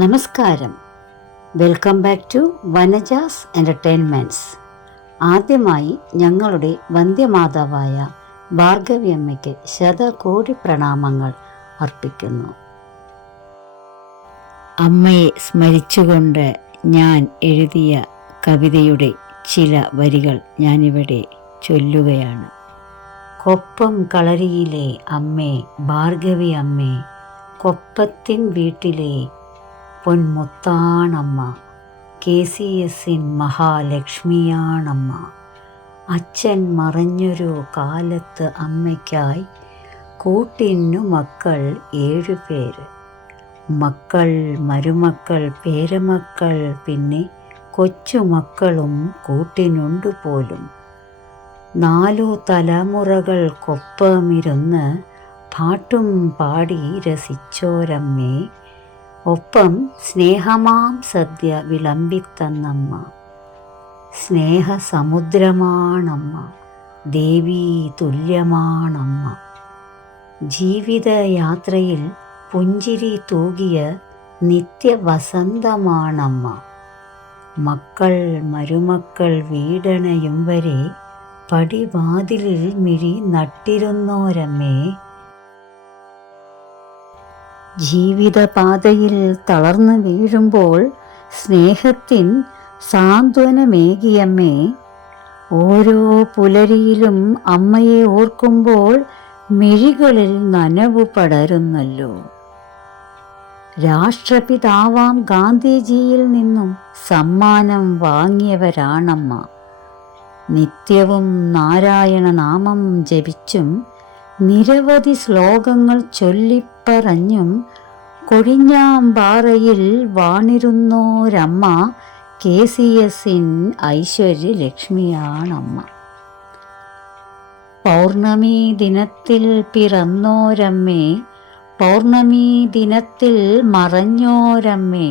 നമസ്കാരം. Welcome back to Vanaja's entertainments. ആദ്യമായി ഞങ്ങളുടെ വന്ധ്യമാതാവായ ഭാർഗവിയമ്മയ്ക്ക് ശതകോടി പ്രണാമങ്ങൾ അർപ്പിക്കുന്നു. അമ്മയെ സ്മരിച്ചുകൊണ്ട് ഞാൻ എഴുതിയ കവിതയുടെ ചില വരികൾ ഞാനിവിടെ ചൊല്ലുകയാണ്. കൊപ്പം കളരിയിലെ അമ്മേ ഭാർഗവി അമ്മേ, കൊപ്പത്തിൻ വീട്ടിലെ പൊന്മുത്താണമ്മ, KCSൻ മഹാലക്ഷ്മിയാണമ്മ. അച്ഛൻ മറഞ്ഞൊരു കാലത്ത് അമ്മയ്ക്കായി കൂട്ടിന്നു മക്കൾ 7 പേര്. മക്കൾ, മരുമക്കൾ, പേരമക്കൾ, പിന്നെ കൊച്ചുമക്കളും കൂട്ടിനുണ്ട് പോലും. 4 തലമുറകൾക്കൊപ്പമിരുന്ന് പാട്ടും പാടി രസിച്ചോരമ്മേ, ഒപ്പം സ്നേഹമാം സദ്യ വിളമ്പിത്തന്നമ്മ. സ്നേഹസമുദ്രമാണമ്മ, ദേവീ തുല്യമാണമ്മ. ജീവിതയാത്രയിൽ പുഞ്ചിരി തൂകിയ നിത്യവസന്തമാണമ്മ. മക്കൾ, മരുമക്കൾ വീടണയും വരെ പടിവാതിലിൽ മിഴി നട്ടിരുന്നോരമ്മേ, ജീവിതപാതയിൽ തളർന്നു വീഴുമ്പോൾ സ്നേഹത്തിൻ സാന്ത്വനമേകിയമ്മേ. ഓരോ പുലരിയിലും അമ്മയെ ഓർക്കുമ്പോൾ മിഴികളിൽ നനവു പടരുന്നല്ലോ. രാഷ്ട്രപിതാവാം ഗാന്ധിജിയിൽ നിന്നും സമ്മാനം വാങ്ങിയവരാണമ്മ. നിത്യവും നാരായണ നാമം ജപിച്ചും നിരവധി ശ്ലോകങ്ങൾ ചൊല്ലിപ്പറഞ്ഞും കൊഴിഞ്ഞാമ്പാറയിൽ വാണിരുന്നോരമ്മ KCSൻ ഐശ്വര്യലക്ഷ്മിയാണമ്മ. പൗർണമി ദിനത്തിൽ പിറന്നോരമ്മേ, പൗർണമി ദിനത്തിൽ മറഞ്ഞോരമ്മേ,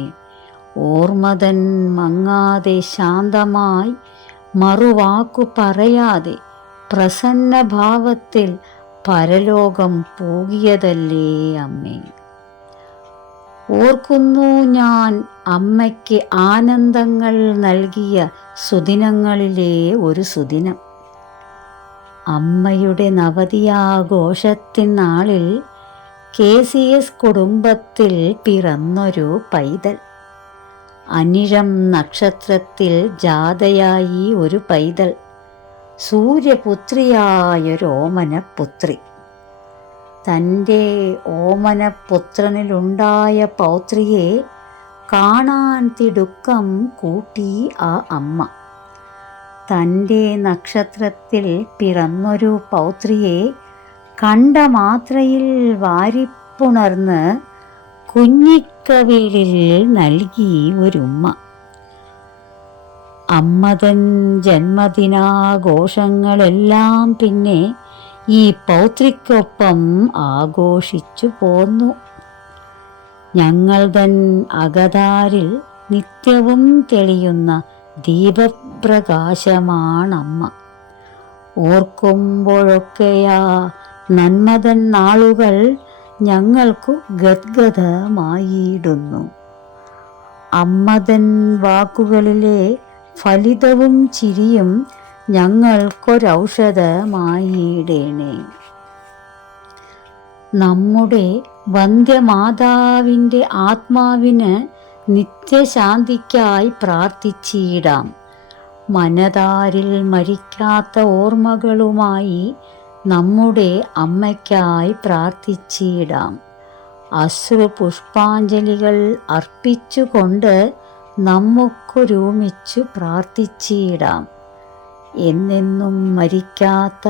ഓർമ്മതൻ മങ്ങാതെ ശാന്തമായി മറുവാക്കു പറയാതെ പ്രസന്നഭാവത്തിൽ പരലോകം പോകിയതല്ലേ അമ്മേ. ഓർക്കുന്നു ഞാൻ അമ്മയ്ക്ക് ആനന്ദങ്ങൾ നൽകിയ സുദിനങ്ങളിലെ ഒരു സുദിനം. അമ്മയുടെ നവതിയാഘോഷത്തിനാളിൽ KCS കുടുംബത്തിൽ പിറന്നൊരു പൈതൽ. അനിഴം നക്ഷത്രത്തിൽ ജാതയായി ഒരു പൈതൽ, സൂര്യപുത്രിയായൊരോമനപുത്രി. തൻ്റെ ഓമനപുത്രനിലുണ്ടായ പൗത്രിയെ കാണാൻ തിടുക്കം കൂട്ടി ആ അമ്മ. തൻ്റെ നക്ഷത്രത്തിൽ പിറന്നൊരു പൗത്രിയെ കണ്ട മാത്രയിൽ വാരിപ്പുണർന്ന് കുഞ്ഞിക്കവിളിൽ നൽകി ഒരുമ്മ. അമ്മതൻ ജന്മദിനാഘോഷങ്ങളെല്ലാം പിന്നെ ഈ പൗത്രിക്കൊപ്പം ആഘോഷിച്ചു പോന്നു. ഞങ്ങൾ തൻ അകതാരിൽ നിത്യവും തെളിയുന്ന ദീപപ്രകാശമാണമ്മ. ഓർക്കുമ്പോഴൊക്കെയാ നന്മതൻ നാളുകൾ ഞങ്ങൾക്കു ഗദ്ഗദമായിടുന്നു. അമ്മതൻ വാക്കുകളിലെ ഫലിതവും ചിരിയും ഞങ്ങൾക്കൊരൗഷധമായിടേണേ. നമ്മുടെ വന്ധ്യമാതാവിൻ്റെ ആത്മാവിന് നിത്യശാന്തിക്കായി പ്രാർത്ഥിച്ചിടാം. മനതാരിൽ മരിക്കാത്ത ഓർമ്മകളുമായി നമ്മുടെ അമ്മയ്ക്കായി പ്രാർത്ഥിച്ചിടാം. അശ്രുപുഷ്പാഞ്ജലികൾ അർപ്പിച്ചുകൊണ്ട് നമുക്കൊരുമിച്ചു പ്രാർത്ഥിച്ചിടാം. എന്നെന്നും മരിക്കാത്ത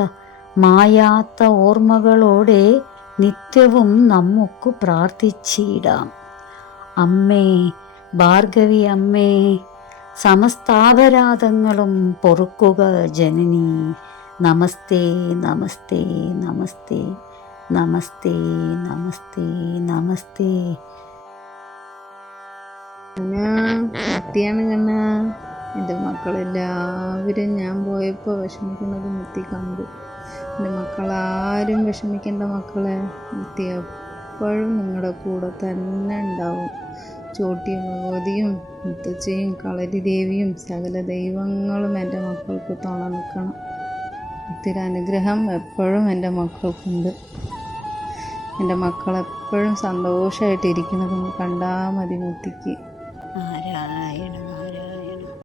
മായാത്ത ഓർമ്മകളോടെ നിത്യവും നമുക്ക് പ്രാർത്ഥിച്ചിടാം. അമ്മേ ഭാർഗവി അമ്മേ, സമസ്താപരാധങ്ങളും പൊറുക്കുക ജനനി. നമസ്തേ നമസ്തേ നമസ്തേ നമസ്തേ നമസ്തേ നമസ്തേ. സത്യാണ് കണ്ണ, എൻ്റെ മക്കളെല്ലാവരും ഞാൻ പോയപ്പോൾ വിഷമിക്കുന്നത് മുത്തി കണ്ടു. എൻ്റെ മക്കളാരും വിഷമിക്കേണ്ട മക്കളെ, മുത്തി എപ്പോഴും നിങ്ങളുടെ കൂടെ തന്നെ ഉണ്ടാവും. ചോട്ടി ഭഗവതിയും മുത്തച്ഛയും കളരി ദേവിയും സകല ദൈവങ്ങളും എൻ്റെ മക്കൾക്ക് തുണ നിൽക്കണം. ഒത്തിരി അനുഗ്രഹം എപ്പോഴും എൻ്റെ മക്കൾക്കുണ്ട്. എൻ്റെ മക്കളെപ്പോഴും സന്തോഷമായിട്ടിരിക്കണത് കണ്ടാൽ മതി മുത്തിക്ക്. നാരായണ